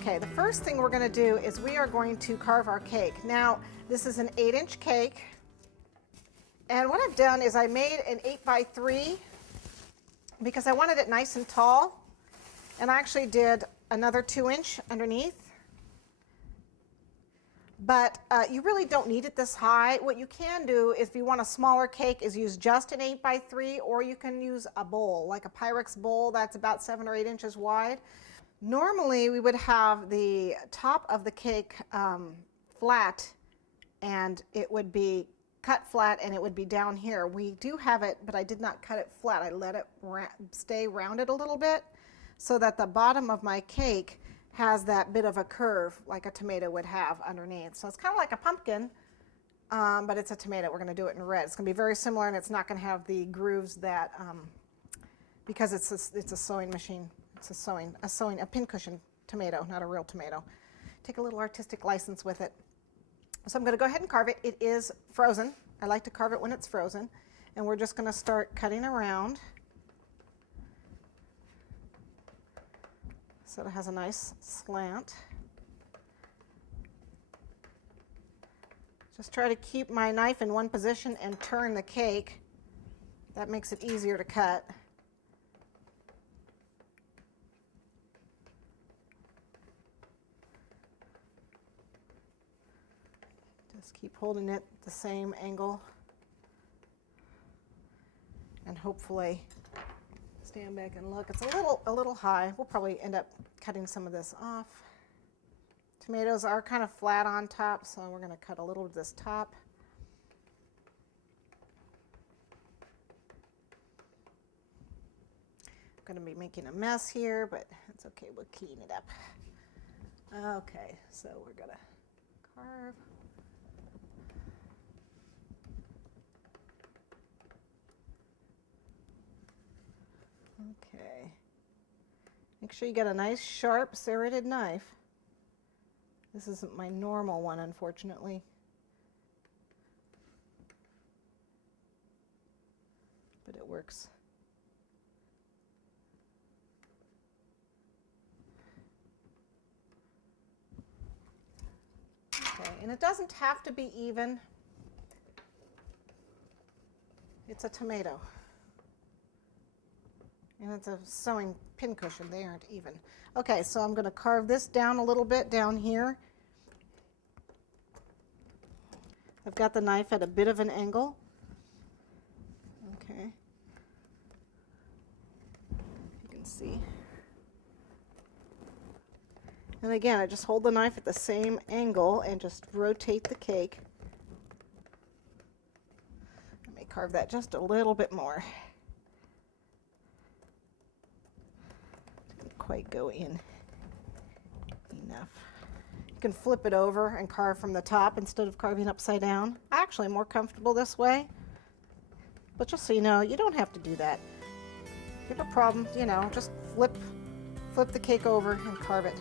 Okay, the first thing we're going to do is we are going to carve our cake. Now, this is an 8-inch cake, and what I've done is I made an 8x3 because I wanted it nice and tall, and I actually did another 2-inch underneath. But you really don't need it this high. What you can do if you want a smaller cake is use just an 8x3, or you can use a bowl, like a Pyrex bowl that's about 7 or 8 inches wide. Normally we would have the top of the cake flat, and it would be cut flat and it would be down here. We do have it, but I did not cut it flat. I let it stay rounded a little bit so that the bottom of my cake has that bit of a curve like a tomato would have underneath. So it's kind of like a pumpkin, but it's a tomato. We're going to do it in red. It's going to be very similar, and it's not going to have the grooves that, because it's a sewing machine. It's a pincushion tomato, not a real tomato. Take a little artistic license with it. So I'm going to go ahead and carve it. It is frozen. I like to carve it when it's frozen. And we're just going to start cutting around so it has a nice slant. Just try to keep my knife in one position and turn the cake. That makes it easier to cut. Just keep holding it the same angle, and hopefully stand back and look. It's a little high. We'll probably end up cutting some of this off. Tomatoes are kind of flat on top, so we're going to cut a little of this top. I'm going to be making a mess here, but it's okay. We'll clean it up. Okay, so we're going to carve. Okay, make sure you get a nice sharp serrated knife. This isn't my normal one, unfortunately. But it works. Okay, and it doesn't have to be even. It's a tomato. And it's a sewing pincushion. They aren't even. Okay, so I'm going to carve this down a little bit down here. I've got the knife at a bit of an angle. Okay. You can see. And again, I just hold the knife at the same angle and just rotate the cake. I may carve that just a little bit more. Quite go in enough. You can flip it over and carve from the top instead of carving upside down. Actually, more comfortable this way. But just so you know, you don't have to do that. If you have a problem, you know, just flip the cake over and carve it.